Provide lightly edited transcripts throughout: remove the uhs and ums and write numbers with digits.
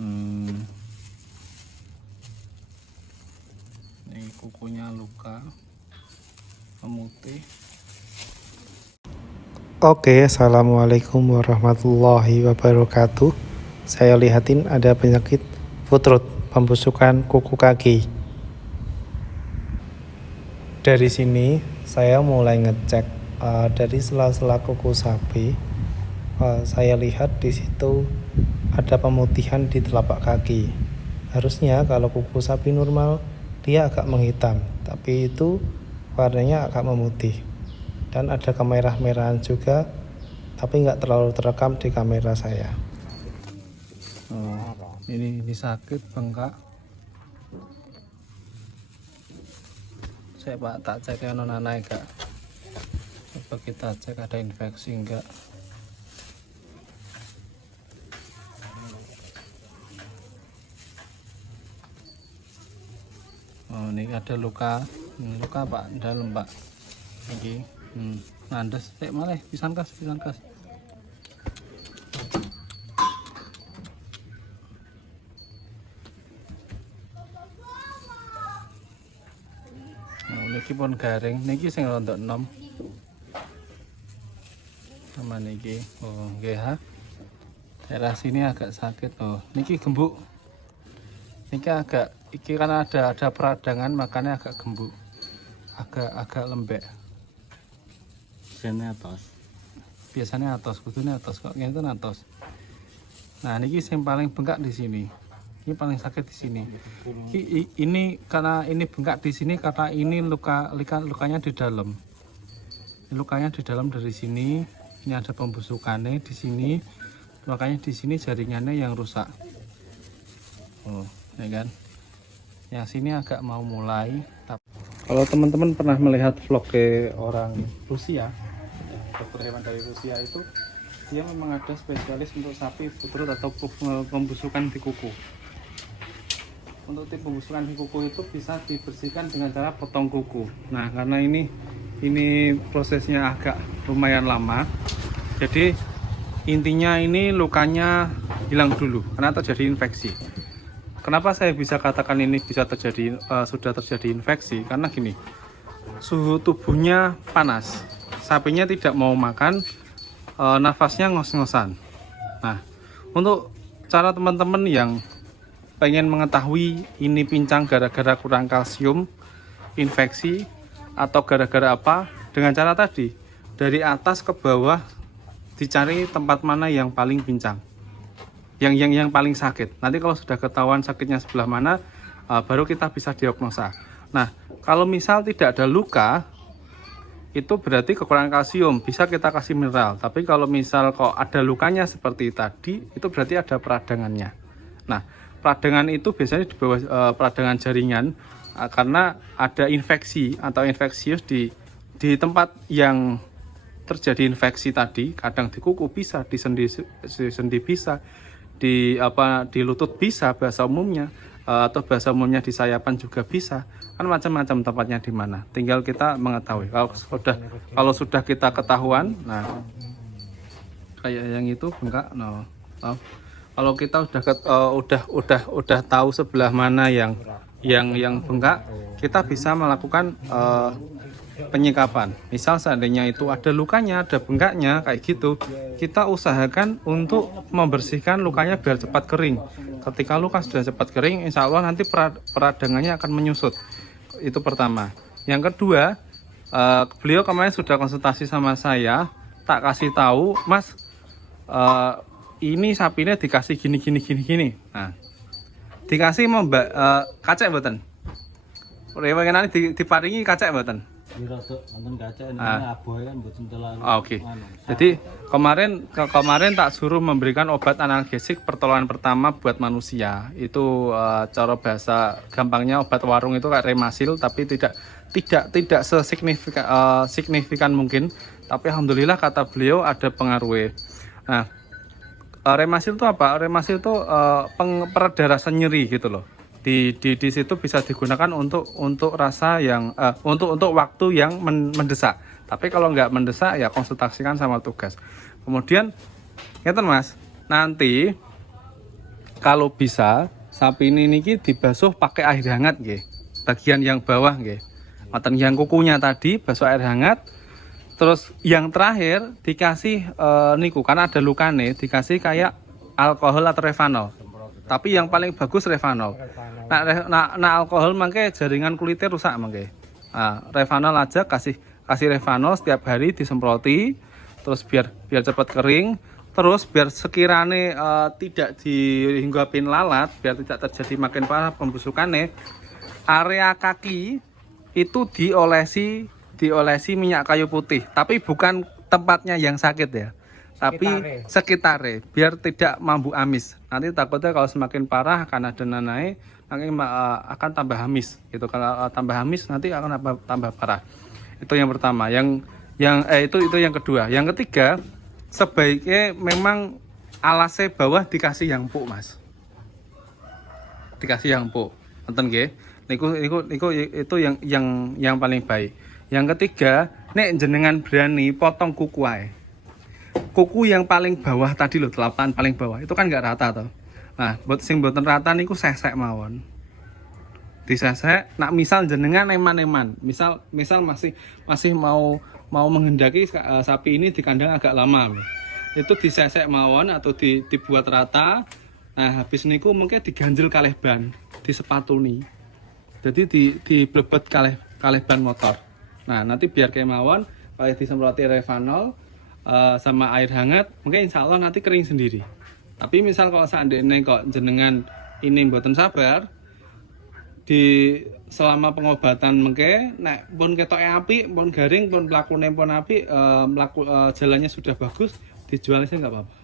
Ini kukunya luka, memutih. Oke, assalamualaikum warahmatullahi wabarakatuh. Saya lihatin ada penyakit foot rot, pembusukan kuku kaki. Dari sini saya mulai ngecek dari sela-sela kuku sapi. Saya lihat di situ ada pemutihan di telapak kaki. Harusnya kalau kuku sapi normal dia agak menghitam, tapi itu warnanya agak memutih. Dan ada kemerah-merahan juga, tapi nggak terlalu terekam di kamera saya. Ini sakit, bengkak. Saya pak tak cek ya nona naik gak. Coba kita cek ada infeksi enggak. Ini ada luka. Luka pak dalam pak. Ini nandes malah pisan kas. Niki pun garing, niki sing rontok enom. Sama niki, nggih ha. Daerah sini agak sakit. Niki gembuk. Niki agak karena ada peradangan makanya agak gembuk. Agak lembek. Biasanya atos, kudune atos kok ngeten atos. Nah, niki yang paling bengkak di sini. Ini paling sakit di sini. Ini karena ini bengkak di sini karena ini lukanya di dalam. Lukanya di dalam dari sini. Ini ada pembusukannya di sini. Makanya di sini jaringannya yang rusak. Ya kan? Yang sini agak mau mulai. Kalau teman-teman pernah melihat vlog orang Rusia, dokter hewan dari Rusia itu, dia memang ada spesialis untuk sapi foot rot atau pembusukan di kuku. Untuk tim pembusukan di kuku itu bisa dibersihkan dengan cara potong kuku. Nah, karena ini prosesnya agak lumayan lama, jadi intinya ini lukanya hilang dulu karena terjadi infeksi. Kenapa saya bisa katakan ini bisa terjadi sudah terjadi infeksi? Karena gini, suhu tubuhnya panas, sapinya tidak mau makan, nafasnya ngos-ngosan. Nah, untuk cara teman-teman yang pengen mengetahui ini pincang gara-gara kurang kalsium, infeksi, atau gara-gara apa, dengan cara tadi dari atas ke bawah dicari tempat mana yang paling pincang, yang paling sakit. Nanti kalau sudah ketahuan sakitnya sebelah mana, baru kita bisa diagnosa. Nah, kalau misal tidak ada luka, itu berarti kekurangan kalsium, bisa kita kasih mineral. Tapi kalau misal kok ada lukanya seperti tadi, itu berarti ada peradangannya. Nah, peradangan itu biasanya di bawah peradangan jaringan, karena ada infeksi atau infeksius di tempat yang terjadi infeksi tadi. Kadang di kuku bisa, di sendi bisa, di lutut bisa bahasa umumnya, atau bahasa umumnya di sayapan juga bisa. Kan macam-macam tempatnya di mana. Tinggal kita mengetahui. Kalau sudah kita ketahuan, nah kayak yang itu bengkak, kalau kita udah tahu sebelah mana yang bengkak, kita bisa melakukan penyikapan. Misal seandainya itu ada lukanya, ada bengkaknya kayak gitu, kita usahakan untuk membersihkan lukanya biar cepat kering. Ketika luka sudah cepat kering, insya Allah nanti peradangannya akan menyusut. Itu pertama. Yang kedua, beliau kemarin sudah konsultasi sama saya, tak kasih tahu, Mas, ini sapinya dikasih gini. Nah, dikasih mau kacek mboten? Rewengenane diparingi kacek mboten? Oke. Jadi kemarin tak suruh memberikan obat analgesik pertolongan pertama buat manusia. Itu cara bahasa gampangnya obat warung itu kayak Remasil, tapi tidak signifikan mungkin. Tapi alhamdulillah kata beliau ada pengaruhnya. Nah, Remasil itu apa? Remasil itu peredar rasa nyeri gitu loh. Di situ bisa digunakan untuk rasa yang untuk waktu yang mendesak. Tapi kalau nggak mendesak ya konsultasikan sama tugas. Kemudian ngeten Mas, nanti kalau bisa sapi ini niki dibasuh pakai air hangat nggih. Bagian yang bawah nggih. Ngoten yang kukunya tadi basuh air hangat. Terus yang terakhir dikasih niku karena ada lukane dikasih kayak alkohol atau revanol. Tapi yang paling bagus revanol. Nah alkohol mangke jaringan kulitnya rusak mangke. Nah, revanol aja kasih revanol setiap hari disemproti terus biar cepat kering. Terus biar sekiranya tidak dihinggapin lalat, biar tidak terjadi makin parah pembusukannya, area kaki itu diolesi minyak kayu putih, tapi bukan tempatnya yang sakit ya, tapi sekitarnya, biar tidak mambu amis. Nanti takutnya kalau semakin parah akan ada nanai, nanti akan tambah amis. Gitu. Kalau tambah amis nanti akan tambah parah. Itu yang pertama. Itu yang kedua. Yang ketiga, sebaiknya memang alasnya bawah dikasih yang empuk, Mas. Dikasih yang empuk. Nonton nggih. Itu yang paling baik. Yang ketiga, nek jenengan berani potong kuku ae. Kuku yang paling bawah tadi loh, telapak paling bawah. Itu kan nggak rata toh. Nah, buat sing mboten rata niku sesek mawon. Disesek, nak misal jenengan eman-eman. Misal masih mau menghendaki sapi ini di kandang agak lama. Itu disesek mawon atau dibuat rata. Nah, habis niku mungkin diganjel kalih ban, disepatuni. Jadi diblebet kalih ban motor. Nah, nanti biar kayak mawon, kalau disemproti revanol sama air hangat, mungkin insya Allah nanti kering sendiri. Tapi misal kalau seandainya kok jenengan ini mboten sabar, selama pengobatan mungkin, nek pun ketoke apik, pun garing, pun lakune pun apik, jalannya sudah bagus, dijualnya sih nggak apa-apa.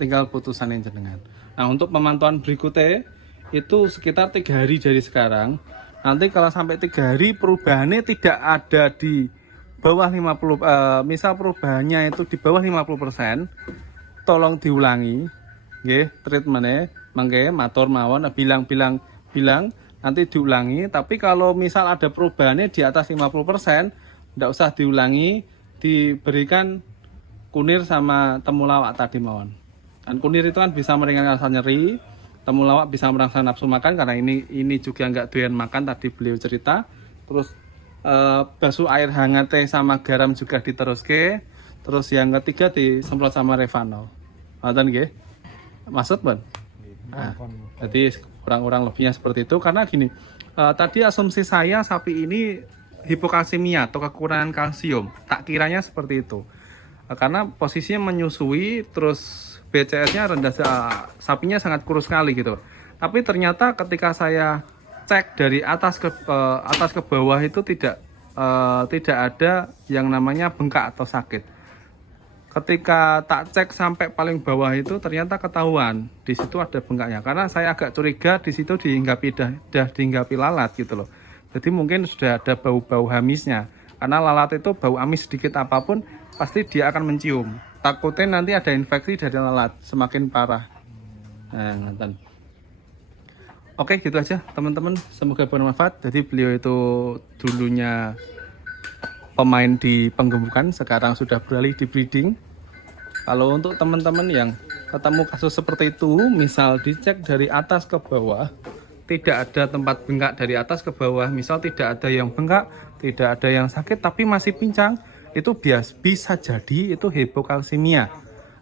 Tinggal putusan yang jenengan. Nah, untuk pemantauan berikutnya itu sekitar 3 hari dari sekarang. Nanti kalau sampai 3 hari perubahannya tidak ada di bawah 50, misal perubahannya itu di bawah 50%, tolong diulangi, nggih, treatmentnya, mangke matur mawon, bilang nanti diulangi. Tapi kalau misal ada perubahannya di atas 50%, tidak usah diulangi, diberikan kunir sama temulawak tadi mawon. Dan kunir itu kan bisa meringankan rasa nyeri. Temulawak bisa merangsang nafsu makan karena ini juga nggak doyan makan tadi beliau cerita. Terus basuh air hangat sama garam juga diteruske. Terus yang ketiga disemprot sama revanol. Ngoten nggih. Maksud, Bang? Nah, jadi kurang lebihnya seperti itu karena gini. Tadi asumsi saya sapi ini hipokalsemia atau kekurangan kalsium. Tak kiranya seperti itu. Karena posisinya menyusui terus BCS-nya rendah, sapinya sangat kurus sekali gitu. Tapi ternyata ketika saya cek dari atas ke bawah itu tidak ada yang namanya bengkak atau sakit. Ketika tak cek sampai paling bawah itu ternyata ketahuan di situ ada bengkaknya. Karena saya agak curiga di situ dihinggapi lalat gitu loh. Jadi mungkin sudah ada bau-bau hamisnya. Karena lalat itu bau amis sedikit apapun pasti dia akan mencium. Takutnya nanti ada infeksi dari lalat semakin parah. Nah, ngeten. Oke, gitu aja teman-teman. Semoga bermanfaat. Jadi beliau itu dulunya pemain di penggemukan, sekarang sudah beralih di breeding. Kalau untuk teman-teman yang ketemu kasus seperti itu, misal dicek dari atas ke bawah, tidak ada tempat bengkak dari atas ke bawah, misal tidak ada yang bengkak, tidak ada yang sakit, tapi masih pincang, itu bisa jadi itu hipokalsemia.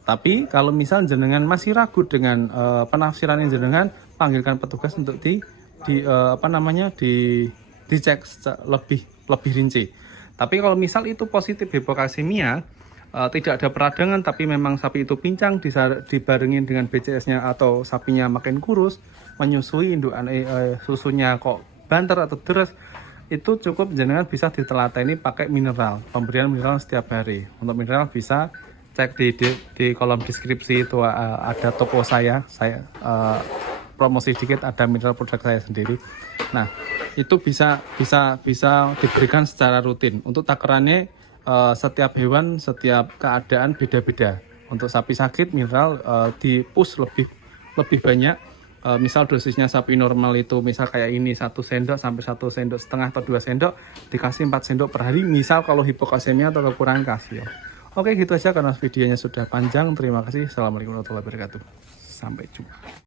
Tapi kalau misal jenengan masih ragu dengan penafsiran yang jenengan, panggilkan petugas untuk dicek lebih rinci. Tapi kalau misal itu positif hipokalsemia, tidak ada peradangan tapi memang sapi itu pincang dibarengin dengan BCS-nya atau sapinya makin kurus, menyusui indukan susunya kok banter atau deres, itu cukup jenengan bisa ditelateni pakai mineral, pemberian mineral setiap hari. Untuk mineral bisa cek di kolom deskripsi itu ada toko saya promosi sedikit, ada mineral produk saya sendiri. Nah, itu bisa diberikan secara rutin. Untuk takarannya setiap hewan, setiap keadaan beda-beda. Untuk sapi sakit mineral di push lebih banyak. Misal dosisnya sapi normal itu misal kayak ini 1 sendok sampai 1 sendok setengah atau 2 sendok, dikasih 4 sendok per hari misal kalau hipokalsemia atau kekurangan kalsium. Oke, gitu aja karena videonya sudah panjang. Terima kasih. Assalamualaikum warahmatullahi wabarakatuh. Sampai jumpa.